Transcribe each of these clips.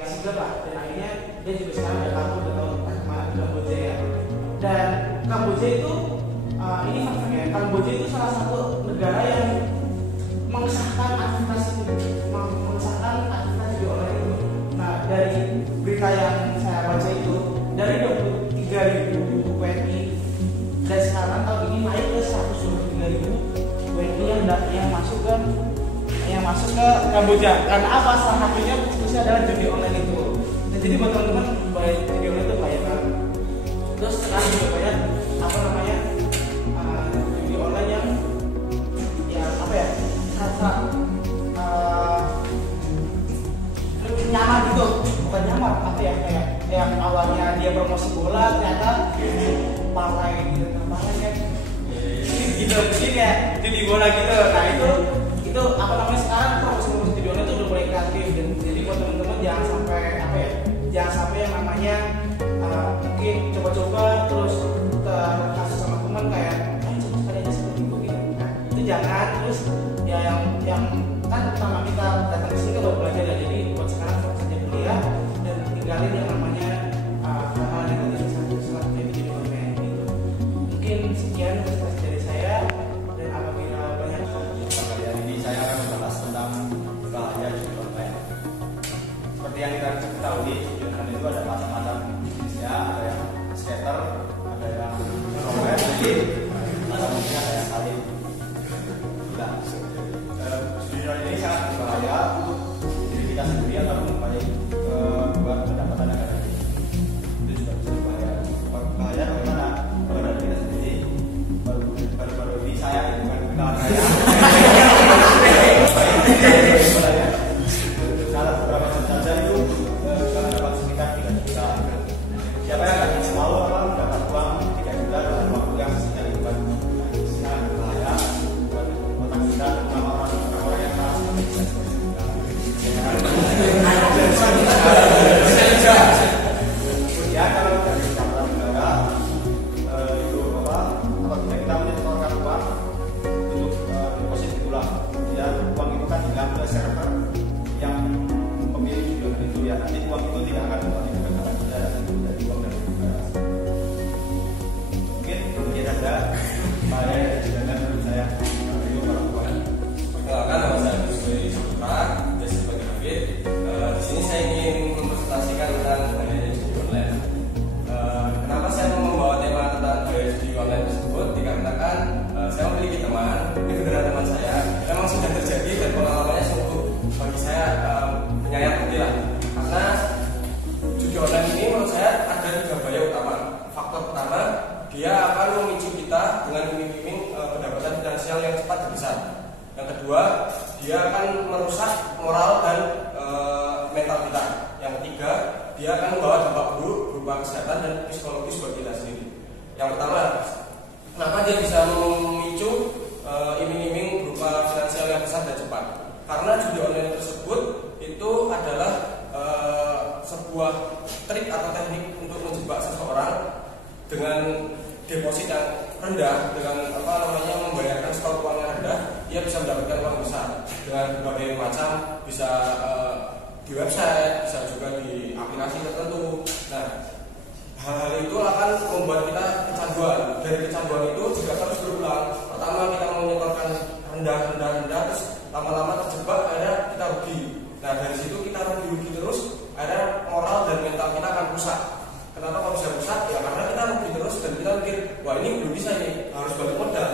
sigap lah, dan akhirnya dia juga sekarang udah kabur, udah tahu entah kemana ke Kamboja ya. Dan Kamboja itu ini fakta ya, Kamboja itu salah satu negara yang mengesahkan aktivitas judi online itu. Nah, dari berita yang saya baca itu, dari 23.000 WNI dan sekarang tahun ini naik ke 123.000 WNI yang masuk ke Kamboja. Karena apa? Salah satunya khususnya adalah judi online itu. Dan jadi buat teman-teman, baik judi online itu banyak kan. Terus sekarang juga banyak judi online yang apa ya, lebih nyaman gitu, bukan nyaman apa ya, kayak yang awalnya dia promosi bola ternyata partai gitu, partai kan gitu, jadi kayak judi bola gitu. Nah itu apa namanya, sekarang promosi judi online itu udah mulai kreatif. Dan jadi buat teman-teman jangan sampai yang namanya mungkin coba-coba terus kasus sama teman kayak coba sekali aja seperti itu gitu. Nah, itu jangan. Terus ya yang kan pertama kita datang ke sini buat belajar ya, jadi buat sekarang fokus saja kuliah dan tinggalin yang namanya hal-hal yang tadi setelah jadi online gitu. Mungkin sekian presentasi dari saya, dan apabila banyak kali ini saya akan membahas tentang bahaya judi online. Seperti yang kita ketahui, judi online itu ada macam-macam jenisnya, ada yang skater, ada yang roulette, ada mungkin ada yang salib. Nah, judi online ini sangat berbahaya untuk diri kita sendiri atau buat pendapatan negara. Itu juga bisa berbahaya. Bahaya bagaimana? Bagaimana kita sendiri? Baru-baru ini saya bukan kenalan saya. Dalam beberapa jam saja itu kita dapat sekitar 3 juta. Siapa yang akan mau mendapat uang 3 juta dalam waktu yang singkat itu kan sangat berbahaya buat otak kita, terutama orang yang keras seperti kita. Kemudian kalau dari jabatan negara itu apabila kita menyetorkan uang untuk deposit itulah, kemudian uang itu kan hilang ke server yang pemilik judi itu ya, nanti uang itu tidak akan kembali ke negara kita dan itu menjadi uang dari negara. Mungkin demikian saja saya dan menurut saya itu orang tua. Perkenalkan, nama saya Kuswiri Sutra, dari sebagai David. Di sini saya ingin mempresentasikan tentang bahaya judi online. Kenapa saya membawa tema tentang bahaya judi online tersebut? Dikarenakan saya memiliki teman, ini beneran teman saya, memang sudah terjadi dan pengalamannya sungguh bagi saya menyayat hati lah. Karena judi online ini menurut saya ada 3 bahaya utama. Faktor pertama, dia akan memicu kita dengan iming-iming pendapatan finansial yang cepat dan besar. Yang kedua, dia akan merusak moral dan mental kita. Yang ketiga, dia akan membawa dampak buruk berupa kesehatan dan psikologis buat kita sendiri. Yang pertama, kenapa dia bisa memicu iming-iming berupa finansial yang besar dan cepat? Karena judi online tersebut itu adalah sebuah trik atau teknik untuk menjebak seseorang dengan deposit yang rendah, dengan membayarkan skor uang yang rendah, dia bisa mendapatkan uang besar dengan berbagai macam, bisa di website, bisa juga di aplikasi tertentu. Nah, hal-hal itu akan membuat kita kecanduan. Dari kecanduan itu juga terus berulang. Pertama kita menyetorkan rendah, terus lama-lama terjebak, akhirnya kita rugi. Nah, dari situ kita rugi terus, akhirnya moral dan mental kita akan rusak. Kenapa kalau bisa rusak? Ya karena kita rugi terus dan kita mikir, wah ini belum bisa nih, harus balik modal.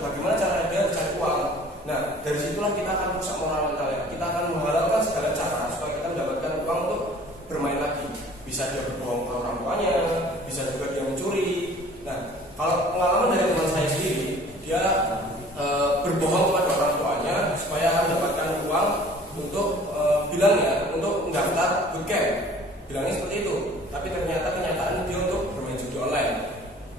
Bagaimana cara dia mencari uang? Nah, dari situlah kita akan rusak moral mentalnya. Kita akan menghalalkan segala cara supaya kita mendapatkan uang untuk bermain lagi. Bisa dia berbohong ke orang tuanya, bisa juga dia mencuri. Nah, kalau pengalaman dari teman saya sendiri, dia berbohong kepada orang tuanya supaya mendapatkan uang untuk untuk mendaftar bootcamp. Bilangnya seperti itu, tapi ternyata kenyataan dia untuk bermain judi online.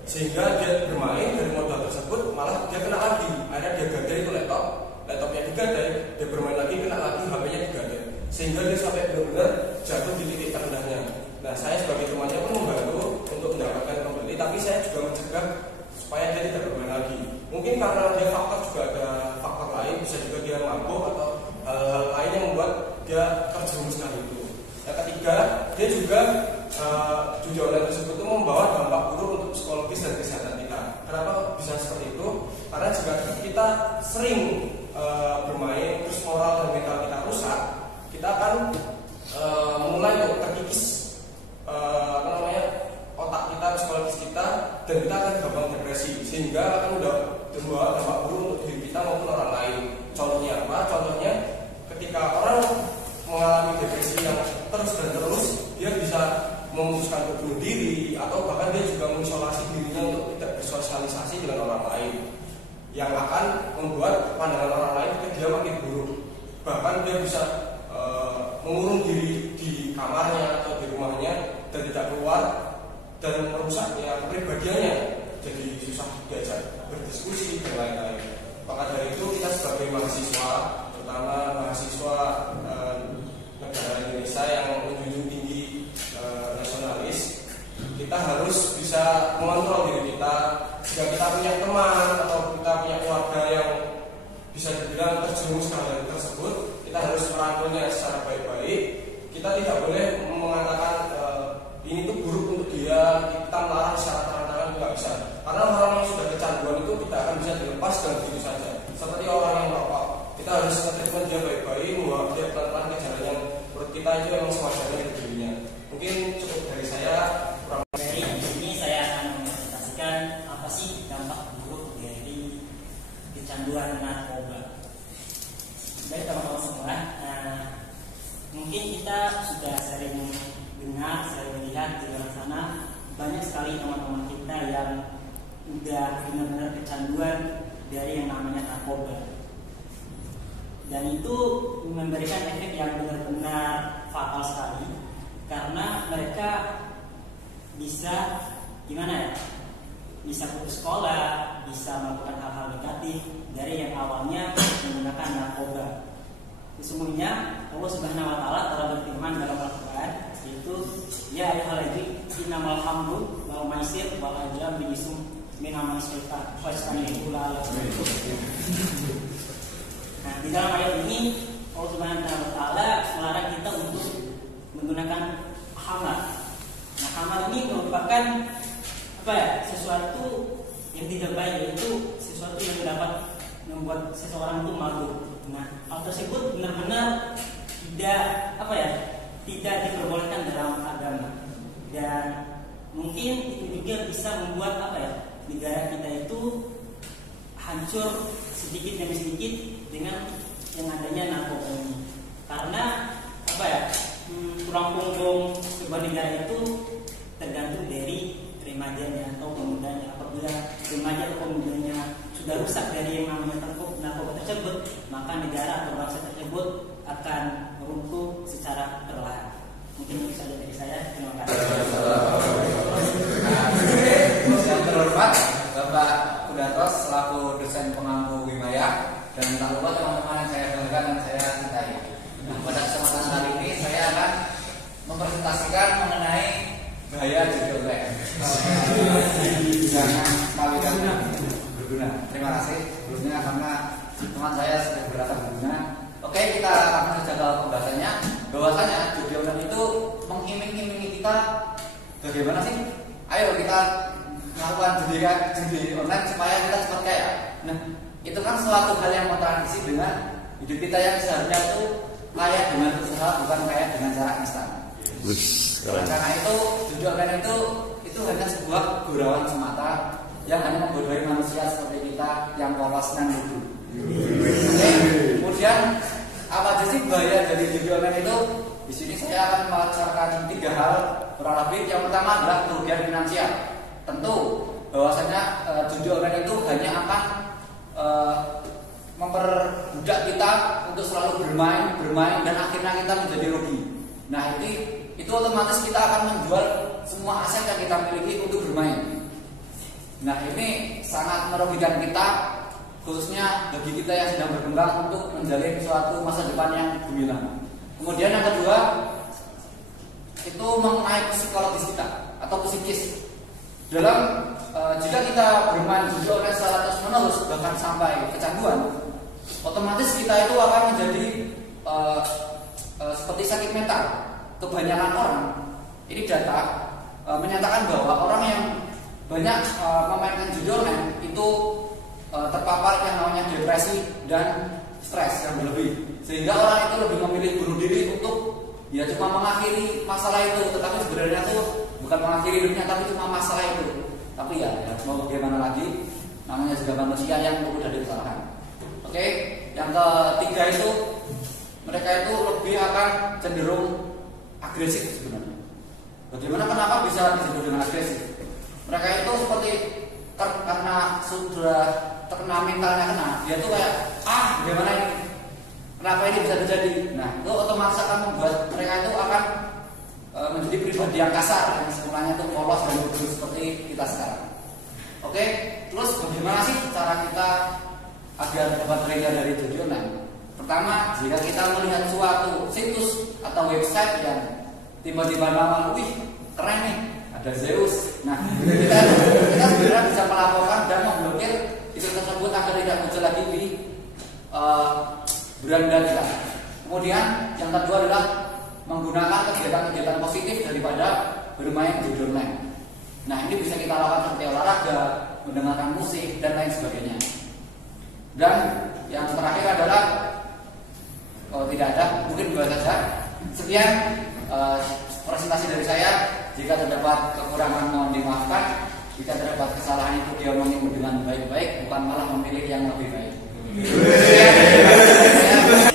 Sehingga dia bermain dari modal tersebut, malah dia kena lagi. Akhirnya dia gadai itu laptopnya digadai, dia bermain lagi, kena lagi, HP-nya digadai. Sehingga dia sampai benar-benar jatuh di titik terendahnya. Nah, saya sebagai temannya pun membantu untuk mendapatkan kembali, tapi saya juga mencegah supaya dia tidak bermain lagi. Mungkin karena dia faktor juga ada faktor lain, bisa juga dia mabuk atau hal-hal lain yang membuat dia terjerumus sekali. ketiga, dia juga judi online tersebut itu membawa dampak buruk untuk psikologis dan kesehatan kita. Kenapa bisa seperti itu? Karena jika kita sering bermain, terus moral dan mental kita rusak, kita akan mulai terkikis otak kita, psikologis kita, dan kita akan gampang depresi, sehingga akan membawa dampak buruk untuk diri kita maupun orang lain. Contohnya apa? Contohnya ketika orang mengalami depresi yang terus dan terus, dia bisa memutuskan untuk bunuh diri, atau bahkan dia juga mengisolasi dirinya untuk tidak bersosialisasi dengan orang lain, yang akan membuat pandangan orang lain ke dia makin buruk. Bahkan dia bisa mengurung diri di kamarnya atau di rumahnya dan tidak keluar, dan merusaknya kepribadiannya, jadi susah diajak berdiskusi dan lain-lain. Maka dari itu kita sebagai mahasiswa, terutama mahasiswa negara Indonesia yang menjunjung tinggi nasionalis, kita harus bisa mengontrol diri kita. Jika kita punya teman atau kita punya keluarga yang bisa dibilang terjerumus ke hal tersebut, kita harus merangkulnya secara baik-baik. Kita tidak boleh mengatakan ini tuh buruk untuk dia, kita melarang secara terang-terangan, nggak bisa. Karena orang yang sudah kecanduan itu tidak akan bisa dilepas dengan begitu saja. Seperti orang yang merokok, kita harus treatment dia baik-baik, membawa dia pelan-pelan ke jalan yang menurut kita itu memang sewajarnya di dirinya. Mungkin cukup dari saya. Dari ini saya akan mempresentasikan apa sih dampak buruk dari kecanduan narkoba. Baik teman-teman semua, mungkin kita sudah sering dengar, sering melihat di luar sana banyak sekali teman-teman kita yang udah benar-benar kecanduan dari yang namanya narkoba, dan itu memberikan efek yang benar-benar fatal sekali, karena mereka bisa bisa putus sekolah, bisa melakukan hal-hal negatif dari yang awalnya menggunakan narkoba. Sesungguhnya Allah Subhanahu wa taala telah berfirman dalam Al-Qur'an, yaitu ya ayyuhalladzina innamal khamru wal maisir wal anjam binisum minamal syaitan fastanihu la'allakum tuflihun. Nah, di dalam ayat ini Allah Subhanahu wa taala melarang kita untuk menggunakan khamar. Nah, khamar ini merupakan sesuatu yang tidak baik, yaitu sesuatu yang dapat membuat seseorang itu mabuk. Nah, hal tersebut benar-benar tidak diperbolehkan dalam agama, dan mungkin itu juga bisa membuat negara kita itu hancur sedikit demi sedikit dengan yang adanya narkoba ini. Karena tulang punggung sebuah negara itu tergantung dari remajanya atau pemudanya. Apabila remaja atau pemudanya sudah rusak dari yang namanya narkoba tersebut, maka negara atau bangsa tersebut akan runtuh secara perlahan. Mungkin itu saja dari saya. Terima kasih. Yang terhormat Bapak Kudatos selaku dosen pengampu Wimaya, dan tak lupa teman-teman yang saya banggakan dan saya cintai. Nah, pada kesempatan kali ini saya akan mempresentasikan mengenai bahaya judi online. Jangan sekali berguna. Terima kasih sebelumnya karena teman saya sudah berkata berguna. Oke, kita akan menjaga pembahasannya. Bahwasanya judi online itu mengiming-imingi kita bagaimana sih? Ayo kita melakukan judi online supaya kita cepat kaya. Nah, itu kan suatu hal yang kontradiksi dengan hidup kita yang seharusnya itu kaya dengan usaha, bukan kaya dengan cara instan. Karena itu judi online itu hanya sebuah gurauan semata yang hanya membodohi manusia seperti kita yang polos dan lugu. Oke, kemudian apa aja sih bahaya dari judi online itu? Di sini saya akan mengajarkan 3 hal kurang lebih. Yang pertama adalah kerugian finansial. Tentu bahwasanya judi online itu hanya akan memperbudak kita untuk selalu bermain dan akhirnya kita menjadi rugi. Nah, itu otomatis kita akan menjual semua aset yang kita miliki untuk bermain. Nah, ini sangat merugikan kita, khususnya bagi kita yang sedang berkembang untuk menjalin suatu masa depan yang gemilang. Kemudian yang kedua, itu mengenai psikologis kita atau psikis. Dalam jika kita bermain judi online secara terus-menerus bahkan sampai kecanduan, otomatis kita itu akan menjadi seperti sakit mental. kebanyakan orang, ini data menyatakan bahwa orang yang banyak memainkan judi online itu terpapar yang namanya depresi dan stres yang berlebih, sehingga orang itu lebih memilih bunuh diri untuk ya cuma mengakhiri masalah itu, tetapi sebenarnya itu bukan mengakhiri hidupnya, tapi cuma masalah itu. Tapi ya mau bagaimana lagi, namanya juga manusia yang mudah kesalahan. Oke, yang ketiga itu mereka itu lebih akan cenderung agresif sebenarnya. Bagaimana kenapa bisa disebut dengan agresif? Mereka itu seperti karena sudah terkena mentalnya kena, dia tuh kayak bagaimana ini? Kenapa ini bisa terjadi? Nah, itu otomatis akan membuat mereka itu akan menjadi pribadi yang kasar, yang semuanya itu polos dan bodoh seperti kita sekarang. Oke, terus bagaimana sih cara kita agar dapat terhindar dari judi online? Pertama, jika kita melihat suatu situs atau website yang tiba-tiba nama, wih keren nih, ada Zeus. Nah, kita sebenarnya bisa melaporkan dan memblokir itu tersebut agar tidak muncul lagi di beranda kita. Kemudian yang kedua adalah menggunakan kegiatan-kegiatan positif daripada bermain judi online. Nah, ini bisa kita lakukan seperti olahraga, mendengarkan musik dan lain sebagainya. Dan yang terakhir adalah tidak ada, mungkin dua saja. Sekian presentasi dari saya. Jika terdapat kekurangan mohon dimaafkan. Jika terdapat kesalahan itu dia memilih dengan baik-baik, bukan malah memilih yang lebih baik.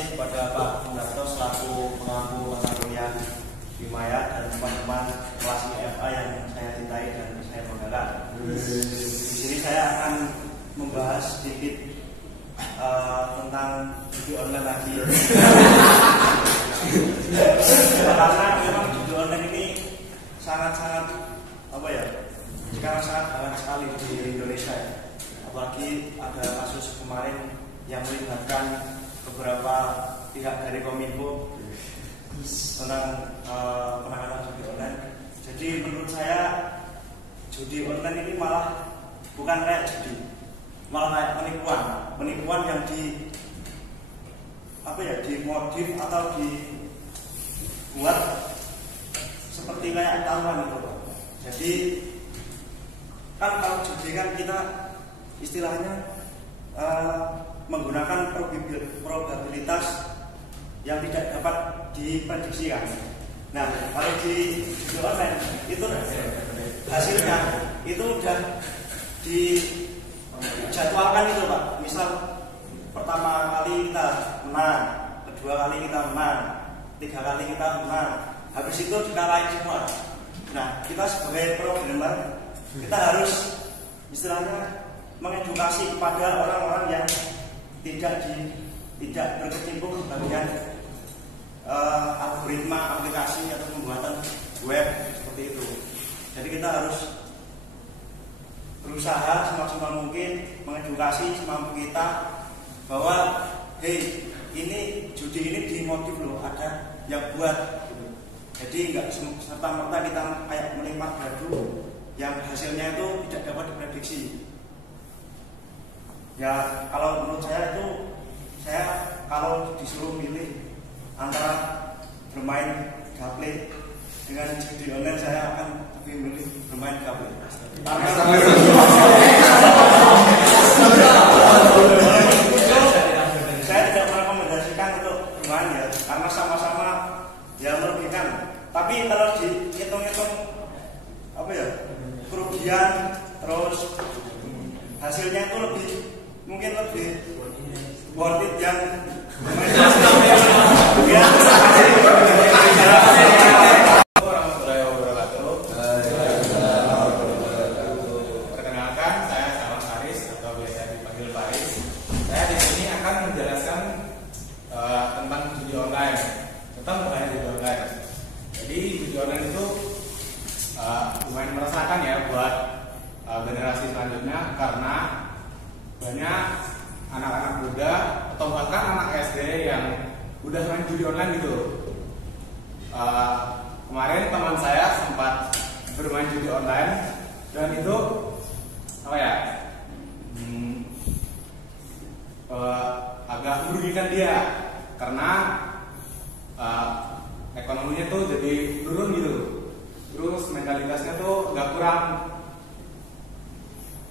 Kepada Pak Sundarto selaku pengampu mata kuliah Bimaya dan teman-teman kelas IFA yang saya cintai dan saya banggakan. Di sini saya akan membahas sedikit tentang judi online lagi. Karena memang judi online ini sangat-sangat sekarang sangat hangat sekali di Indonesia ya. Apalagi ada kasus kemarin yang melibatkan beberapa pihak dari Kominfo tentang penanganan judi online. Jadi menurut saya judi online ini malah bukan kayak judi, malah kayak penipuan yang dimodif atau dibuat seperti kayak taruhan gitu. Jadi kan kalau judi kan kita istilahnya menggunakan probabilitas yang tidak dapat diprediksikan. Nah, kalau di judi online itu hasilnya itu sudah dijadwalkan itu Pak. Misal pertama kali kita menang, kedua kali kita menang, tiga kali kita menang, habis itu dikalahin semua. Nah, kita sebagai programmer kita harus istilahnya mengedukasi kepada orang-orang yang tidak berkecimpung di bagian algoritma aplikasi atau pembuatan web seperti itu. Jadi kita harus berusaha semaksimal mungkin mengedukasi semampu kita bahwa hey, ini judi ini dimodif loh, ada yang buat gitu. Jadi nggak serta-merta kita kayak menikmat gaduh yang hasilnya itu tidak dapat diprediksi. Ya kalau menurut saya itu, saya kalau disuruh pilih antara bermain gaple dengan judi online, saya akan lebih memilih bermain gaple. Saya tidak merekomendasikan untuk bermain ya, karena sama-sama ya merugikan. Tapi kalau dihitung-hitung kerugian terus hasilnya itu mungkin lebih worth it yang warahmatullahi wabarakatuh. Perkenalkan, saya Salam Faris atau biasa dipanggil Faris. Saya di sini akan menjelaskan tentang judi online, tentang bahaya judi online. Jadi judi online itu lumayan meresahkan ya buat generasi selanjutnya, karena banyak anak-anak muda atau bahkan anak SD yang udah main judi online gitu. Kemarin teman saya sempat bermain judi online dan itu agak merugikan dia, karena ekonominya tuh jadi turun gitu. Terus mentalitasnya tuh nggak kurang.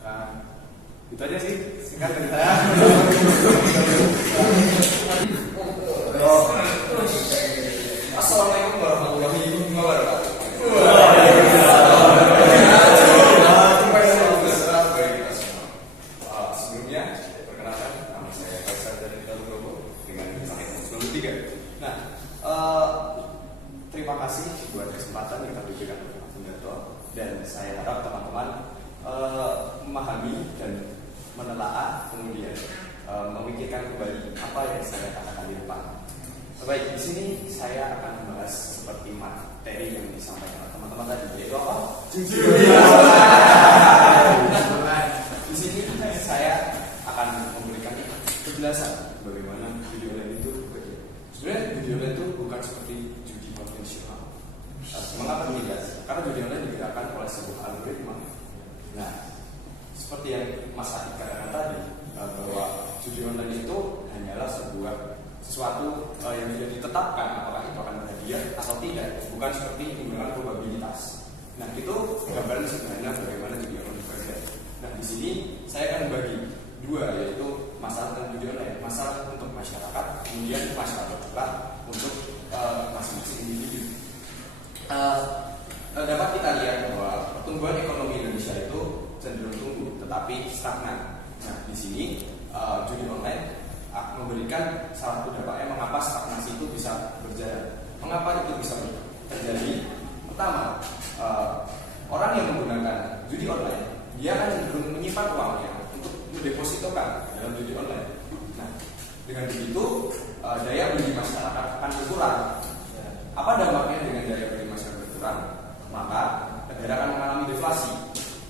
Nah, itu aja sih singkat dari saya. Assalamualaikum warahmatullahi wabarakatuh. Sebelumnya, perkenalkan nama saya Faisal dari Talurobo dengan nomor 93. Nah, terima kasih buat kesempatan yang kami berikan oleh Mas Sundarto, dan saya harap teman-teman memahami dan menelaah, kemudian memikirkan kembali apa yang saya katakan di depan. Baik, di sini saya akan membahas seperti materi yang disampaikan oleh teman-teman tadi, yaitu apa? Di sini saya akan memberikan penjelasan bagaimana judi online itu bekerja. Sebenarnya judi online itu bukan seperti judi konvensional. Mengapa tidak? Karena judi online digerakkan oleh sebuah algoritma. Nah, seperti yang Mas Adi katakan tadi, bahwa judi online itu hanyalah sesuatu yang sudah ditetapkan apakah itu akan berhadiah atau tidak, bukan seperti menggunakan probabilitas. Nah, itu gambaran sebenarnya bagaimana judi online bekerja. Nah, di sini saya akan bagi dua, yaitu masalah tentang judi online, masalah untuk masyarakat, kemudian masalah juga untuk masing-masing individu. Dapat kita lihat bahwa pertumbuhan ekonomi Indonesia itu cenderung tumbuh, tetapi stagnan. Nah, di sini judi online memberikan salah satu dampaknya mengapa stagnasi itu bisa berjalan. Mengapa itu bisa terjadi? Pertama, orang yang menggunakan judi online, dia akan cenderung menyimpan uangnya untuk mendepositokan dalam judi online. Nah, dengan begitu daya beli masyarakat akan berkurang. Apa dampaknya dengan daya beli masyarakat berkurang? Maka negara akan mengalami deflasi.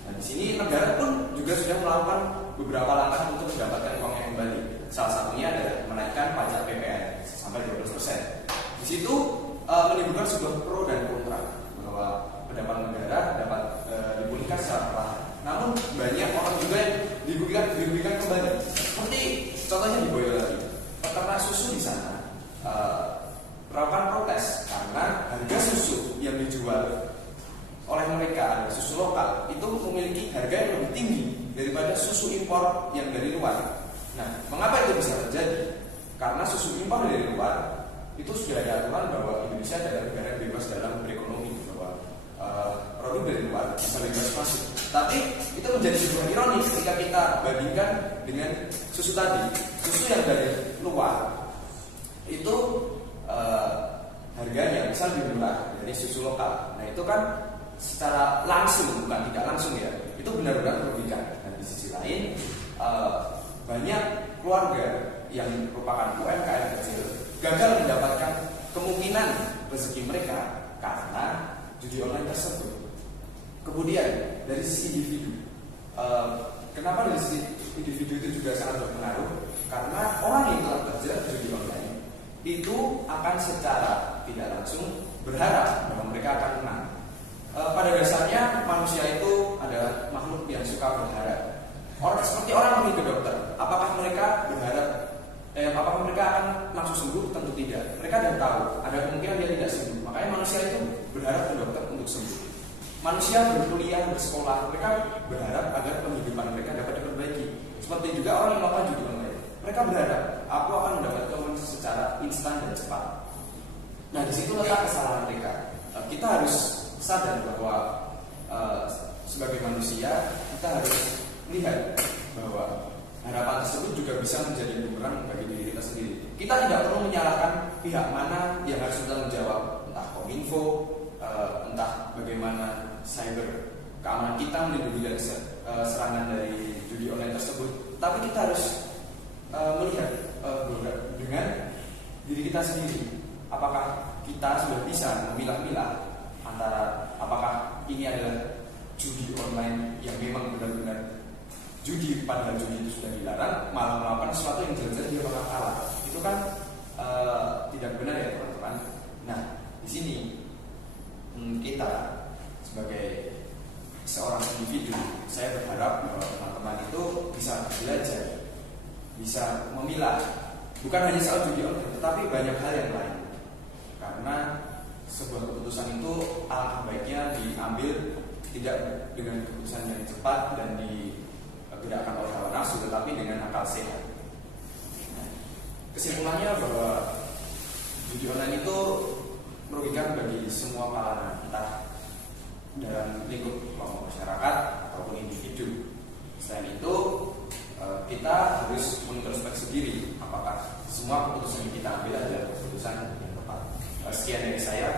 Nah, di sini negara pun juga sudah melakukan beberapa langkah untuk mendapatkan uangnya kembali. Salah satunya adalah menaikkan pajak PPN sampai 12%. Di situ menimbulkan sebuah pro dan kontra, bahwa pendapatan negara dapat dipulihkan secara perlahan. Namun banyak orang juga yang dirugikan kembali. Seperti contohnya di Boyolali, peternak susu di sana melakukan protes karena harga susu yang dijual oleh mereka, susu lokal, itu memiliki harga yang lebih tinggi daripada susu impor yang dari luar. Nah, mengapa itu bisa terjadi? Karena susu impor dari luar itu sudah ada aturan bahwa Indonesia adalah negara yang bebas dalam berekonomi, bahwa produk dari luar bisa bebas masuk. Tapi itu menjadi sebuah ironi ketika kita bandingkan dengan susu tadi. Susu yang dari luar itu harganya bisa lebih murah dari susu lokal. Nah, itu kan secara langsung, bukan tidak langsung ya, itu benar-benar merugikan. Dan di sisi lain banyak keluarga yang merupakan UMKM kecil gagal mendapatkan kemungkinan rezeki mereka karena judi online tersebut. Kemudian dari sisi individu, kenapa dari sisi individu itu juga sangat berpengaruh? Karena orang yang telah terjerat judi online itu akan secara tidak langsung berharap bahwa mereka akan menang. Pada dasarnya manusia itu adalah makhluk yang suka berharap. Seperti orang pergi ke dokter, apakah mereka berharap apakah mereka akan langsung sembuh? Tentu tidak. Mereka sudah tahu ada kemungkinan dia tidak sembuh. Makanya manusia itu berharap ke dokter untuk sembuh. Manusia berkuliah, bersekolah, mereka berharap agar penghidupan mereka dapat diperbaiki. Seperti juga orang yang melakukan judi online, mereka berharap aku akan mendapatkan uang secara instan dan cepat. Nah, di situ letak kesalahan mereka. Kita harus sadar bahwa sebagai manusia kita harus lihat bahwa harapan tersebut juga bisa menjadi bumerang bagi diri kita sendiri. Kita tidak perlu menyalahkan pihak mana yang harus bertanggung jawab, entah Kominfo, entah bagaimana cyber keamanan kita melindungi dari serangan dari judi online tersebut. Tapi kita harus melihat dengan diri kita sendiri, apakah kita sudah bisa memilah-milah antara apakah ini adalah judi online yang memang benar-benar judi, padahal judi itu sudah dilarang, malah melakukan sesuatu yang jelas-jelas dia bakal kalah. Itu kan tidak benar ya teman-teman. Nah, di sini kita sebagai seorang individu, saya berharap bahwa teman-teman itu bisa belajar, bisa memilah, bukan hanya soal judi online, tetapi banyak hal yang lain. Karena sebuah keputusan itu alangkah baiknya diambil tidak dengan keputusan yang cepat dan digerakkan oleh hawa nafsu, tetapi dengan akal sehat. Kesimpulannya bahwa judi online itu merugikan bagi semua kalangan, entah dalam lingkup kelompok masyarakat ataupun individu. Selain itu, kita harus mengintrospeksi diri apakah semua keputusan yang kita ambil adalah keputusan yang tepat. Sekian dari saya.